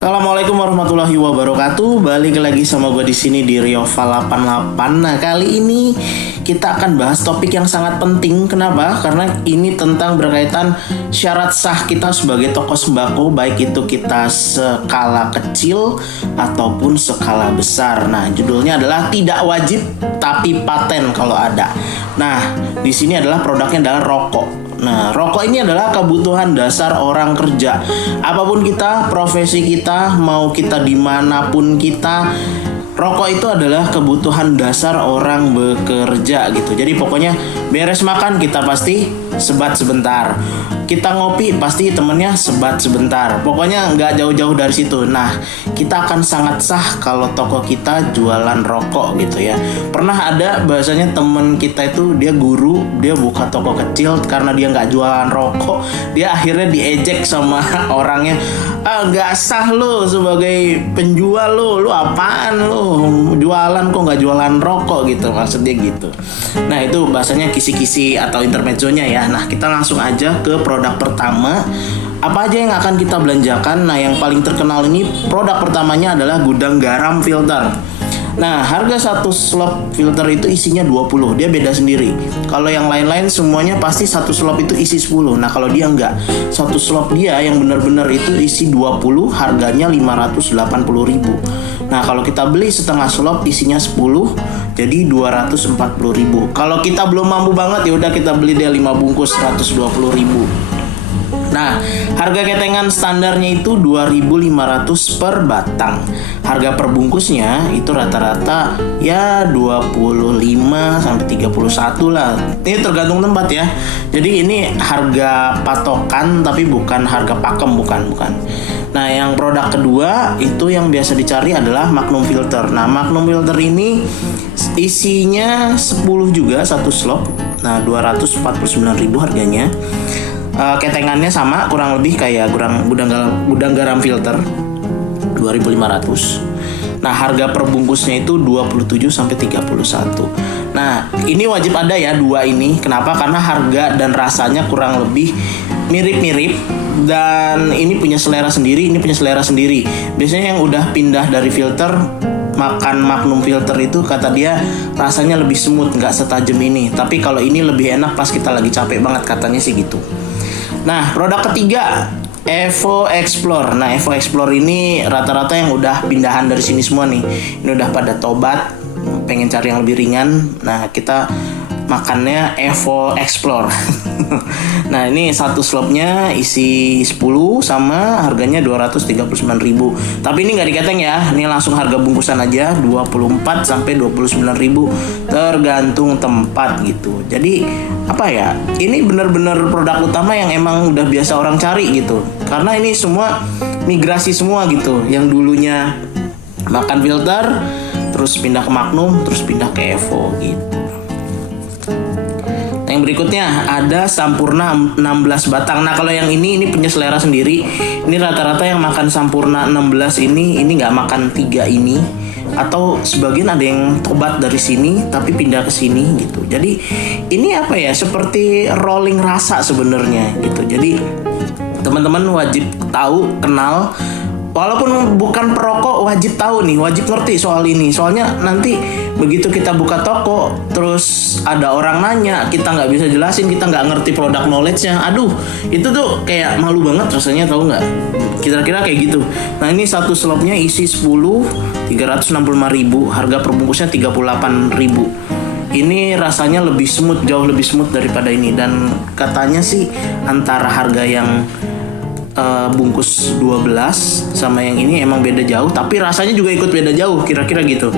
Assalamualaikum warahmatullahi wabarakatuh. Balik lagi sama gue di sini di Rioval 88. Nah, kali ini kita akan bahas topik yang sangat penting. Kenapa? Karena ini tentang berkaitan syarat sah kita sebagai toko sembako, baik itu kita skala kecil ataupun skala besar. Nah, judulnya adalah tidak wajib tapi paten kalau ada. Nah, di sini adalah produknya adalah rokok. Nah, rokok ini adalah kebutuhan dasar orang kerja. Apapun kita, profesi kita, mau kita dimanapun kita, rokok itu adalah kebutuhan dasar orang bekerja gitu. Jadi pokoknya beres makan kita pasti sebat sebentar. Kita ngopi pasti temennya sebat sebentar. Pokoknya nggak jauh-jauh dari situ. Nah, kita akan sangat sah kalau toko kita jualan rokok gitu ya. Pernah ada bahasanya temen kita itu dia guru, dia buka toko kecil karena dia nggak jualan rokok. Dia akhirnya diejek sama orangnya. Nggak sah lo sebagai penjual lo apaan lo jualan kok nggak jualan rokok gitu, maksudnya gitu. Nah, itu bahasanya kisi-kisi atau intermezzonya ya. Nah, kita langsung aja ke produk pertama. Apa aja yang akan kita belanjakan? Nah, yang paling terkenal ini produk pertamanya adalah gudang garam filter. Nah, harga satu slop filter itu isinya 20. Dia beda sendiri. Kalau yang lain-lain semuanya pasti satu slop itu isi 10. Nah, kalau dia enggak. Satu slop dia yang benar-benar itu isi 20, harganya 580.000. Nah, kalau kita beli setengah slop isinya 10, jadi 240.000. Kalau kita belum mampu banget ya udah kita beli dia 5 bungkus 120.000. Nah, harga ketengan standarnya itu 2.500 per batang. Harga per bungkusnya itu rata-rata ya 25 sampai 31 lah. Ini tergantung tempat ya. Jadi ini harga patokan tapi bukan harga pakem, bukan. Nah, yang produk kedua itu yang biasa dicari adalah Magnum filter. Nah, Magnum filter ini isinya 10 juga satu slop. Nah, 249.000 harganya. Ketengannya sama kurang lebih kayak gudang garam filter 2.500. Nah, harga per bungkusnya itu 27 sampai 31. Nah, ini wajib ada ya dua ini. Kenapa? Karena harga dan rasanya kurang lebih mirip-mirip dan ini punya selera sendiri, ini punya selera sendiri. Biasanya yang udah pindah dari filter makan Magnum filter itu kata dia rasanya lebih smooth, nggak setajam ini. Tapi kalau ini lebih enak pas kita lagi capek banget katanya sih gitu. Nah, produk ketiga Evo Explore. Nah, Evo Explore ini rata-rata yang udah pindahan dari sini semua nih. Ini udah pada tobat, pengen cari yang lebih ringan. Nah, kita makannya Evo Explore. Nah, ini satu slopnya isi 10 sama harganya 239.000. Tapi ini nggak diketeng ya. Ini langsung harga bungkusan aja 24 sampai 29.000 tergantung tempat gitu. Jadi apa ya? Ini benar-benar produk utama yang emang udah biasa orang cari gitu. Karena ini semua migrasi semua gitu. Yang dulunya makan filter terus pindah ke Magnum, terus pindah ke Evo gitu. Yang berikutnya ada Sampurna 16 batang. Nah, kalau yang ini punya selera sendiri. Ini rata-rata yang makan Sampurna 16 ini nggak makan 3 ini. Atau sebagian ada yang tobat dari sini tapi pindah ke sini gitu. Jadi ini apa ya? Seperti rolling rasa sebenarnya gitu. Jadi teman-teman wajib tahu, kenal. Walaupun bukan perokok wajib tahu nih, wajib ngerti soal ini. Soalnya nanti begitu kita buka toko, terus ada orang nanya, kita nggak bisa jelasin, kita nggak ngerti produk knowledge-nya. Aduh, itu tuh kayak malu banget rasanya, tahu nggak? Kira-kira kayak gitu. Nah, ini satu slopnya isi 10, 365.000. Harga perbungkusnya 38.000. Ini rasanya lebih smooth, jauh lebih smooth daripada ini. Dan katanya sih antara harga yang bungkus 12 sama yang ini emang beda jauh, tapi rasanya juga ikut beda jauh, kira-kira gitu.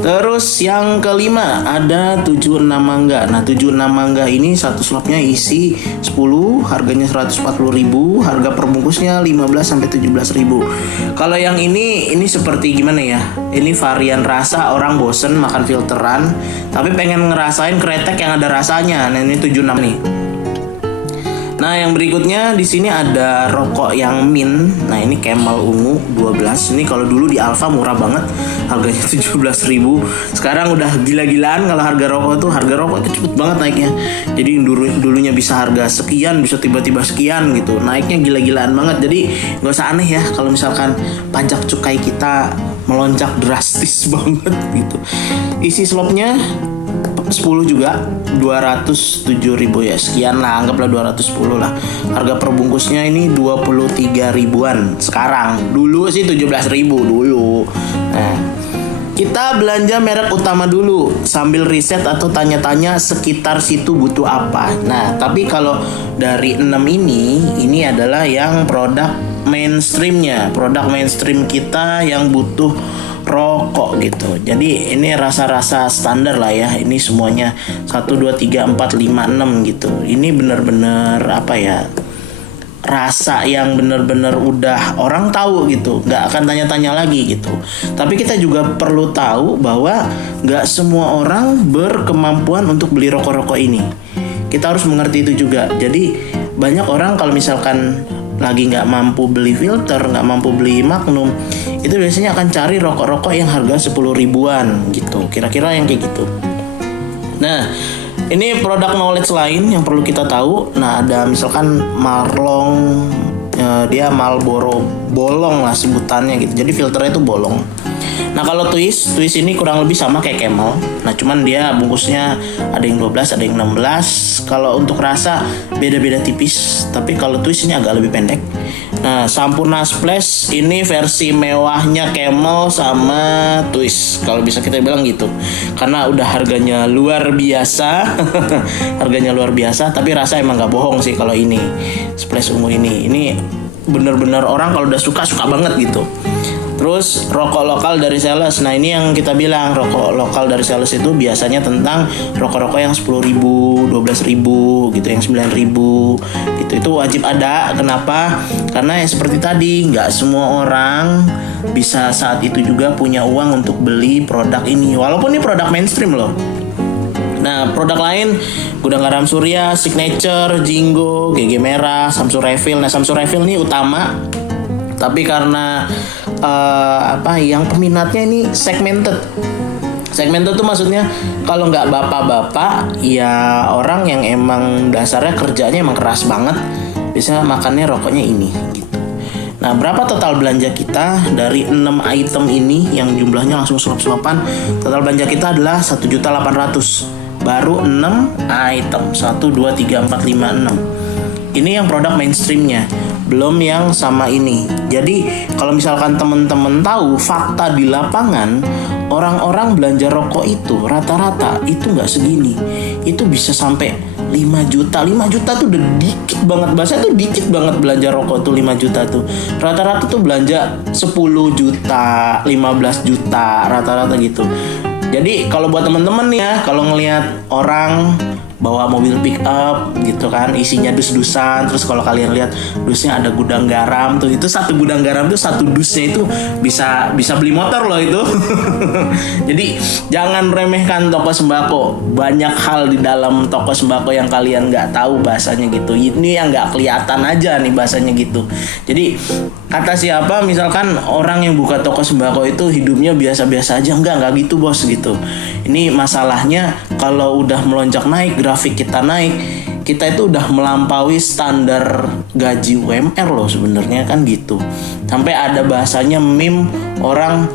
Terus yang kelima ada 76 mangga. Nah, 76 mangga ini satu slopnya isi 10, harganya 140.000, harga perbungkusnya 15 sampai 17.000. Kalau yang ini seperti gimana ya? Ini varian rasa, orang bosen makan filteran tapi pengen ngerasain kretek yang ada rasanya. Nah, ini 76 nih. Nah, yang berikutnya di sini ada rokok yang mint. Nah, ini Camel ungu 12. Ini kalau dulu di Alfa murah banget, harganya 17.000. Sekarang udah gila-gilaan kalau harga rokok itu cepet banget naiknya. Jadi dulunya bisa harga sekian, bisa tiba-tiba sekian gitu. Naiknya gila-gilaan banget. Jadi nggak usah aneh ya kalau misalkan pajak cukai kita melonjak drastis banget gitu. Isi slopnya 10 juga 207.000 ya, sekian lah, anggaplah 210 lah. Harga perbungkusnya ini 23 ribuan sekarang. Dulu sih 17.000 dulu. Nah, kita belanja merek utama dulu sambil riset atau tanya-tanya sekitar situ butuh apa. Nah, tapi kalau dari 6 ini adalah yang produk mainstreamnya, produk mainstream kita yang butuh rokok gitu. Jadi ini rasa-rasa standar lah ya. Ini semuanya 1, 2, 3, 4, 5, 6 gitu. Ini bener-bener apa ya, rasa yang bener-bener udah orang tahu gitu, nggak akan tanya-tanya lagi gitu. Tapi kita juga perlu tahu bahwa nggak semua orang berkemampuan untuk beli rokok-rokok ini. Kita harus mengerti itu juga. Jadi banyak orang kalau misalkan lagi nggak mampu beli filter, nggak mampu beli Magnum, itu biasanya akan cari rokok-rokok yang harga 10 ribuan gitu, kira-kira yang kayak gitu. Nah, ini produk knowledge lain yang perlu kita tahu. Nah, ada misalkan Marlong, dia Marlboro bolong lah sebutannya gitu, jadi filternya itu bolong. Nah, kalau Twist ini kurang lebih sama kayak Camel. Nah, cuman dia bungkusnya ada yang 12, ada yang 16. Kalau untuk rasa beda-beda tipis, tapi kalau Twist ini agak lebih pendek. Nah, Sampurna Splash ini versi mewahnya Camel sama Twist, kalau bisa kita bilang gitu. Karena udah harganya luar biasa. Harganya luar biasa, tapi rasa emang gak bohong sih kalau ini. Splash ungu ini bener-bener orang kalau udah suka banget gitu. Terus rokok lokal dari sales. Nah, ini yang kita bilang, rokok lokal dari sales itu biasanya tentang rokok-rokok yang 10.000, 12.000 gitu, yang 9.000 gitu. Itu wajib ada. Kenapa? Karena yang seperti tadi, nggak semua orang bisa saat itu juga punya uang untuk beli produk ini, walaupun ini produk mainstream loh. Nah, produk lain Gudang Garam Surya, Signature, Jinggo, GG Merah, Samsung Refill. Nah, Samsung Refill ini utama, tapi karena yang peminatnya ini segmented tuh maksudnya kalau nggak bapak-bapak ya orang yang emang dasarnya kerjanya emang keras banget, biasanya makannya rokoknya ini gitu. Nah, berapa total belanja kita dari 6 item ini yang jumlahnya langsung suap-suapan? Total belanja kita adalah 1.800.000, baru 6 item, 1, 2, 3, 4, 5, 6. Ini yang produk mainstreamnya, belum yang sama ini. Jadi kalau misalkan teman-teman tahu fakta di lapangan, orang-orang belanja rokok itu rata-rata itu nggak segini. Itu bisa sampai 5 juta. 5 juta tuh udah dikit banget. Bahasa tuh dikit banget belanja rokok tuh 5 juta tuh. Rata-rata tuh belanja 10 juta, 15 juta rata-rata gitu. Jadi kalau buat teman-teman nih ya, kalau ngelihat orang bawa mobil pick up gitu kan, isinya dus-dusan, terus kalau kalian lihat dusnya ada gudang garam tuh, itu satu gudang garam tuh satu dusnya itu bisa beli motor loh itu. Jadi jangan remehkan toko sembako. Banyak hal di dalam toko sembako yang kalian nggak tahu bahasanya gitu. Ini yang nggak kelihatan aja nih bahasanya gitu. Jadi kata siapa misalkan orang yang buka toko sembako itu hidupnya biasa-biasa aja, enggak gitu bos gitu. Ini masalahnya kalau udah melonjak naik, grafik kita naik, kita itu udah melampaui standar gaji UMR loh sebenarnya kan gitu. Sampai ada bahasanya meme orang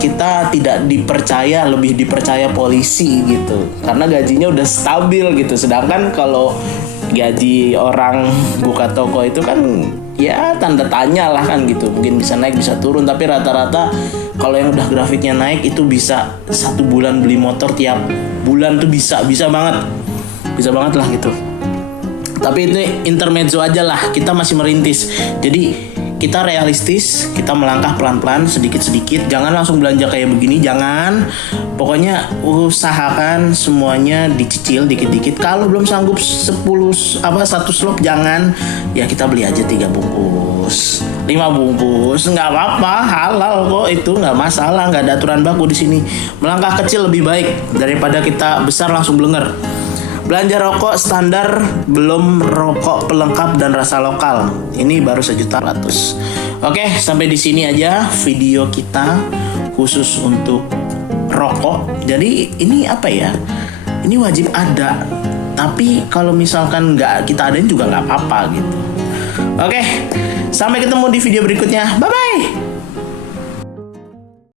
kita tidak dipercaya, lebih dipercaya polisi gitu, karena gajinya udah stabil gitu. Sedangkan kalau gaji orang buka toko itu kan ya tanda tanya lah kan gitu, mungkin bisa naik bisa turun, tapi rata-rata kalau yang udah grafiknya naik itu bisa 1 bulan beli motor tiap bulan tuh bisa banget lah gitu. Tapi itu intermezzo aja lah, kita masih merintis. Jadi kita realistis, kita melangkah pelan-pelan sedikit-sedikit, jangan langsung belanja kayak begini, jangan. Pokoknya usahakan semuanya dicicil dikit-dikit. Kalau belum sanggup 1 slop jangan, ya kita beli aja 3 bungkus, 5 bungkus, nggak apa-apa, halal kok itu, nggak masalah, nggak ada aturan baku di sini. Melangkah kecil lebih baik daripada kita besar langsung blenger. Belanja rokok standar, belum rokok pelengkap dan rasa lokal. Ini baru 1.400.000. Oke, sampai di sini aja video kita khusus untuk rokok. Jadi ini apa ya? Ini wajib ada. Tapi kalau misalkan nggak kita adain juga nggak apa-apa gitu. Oke, sampai ketemu di video berikutnya. Bye-bye.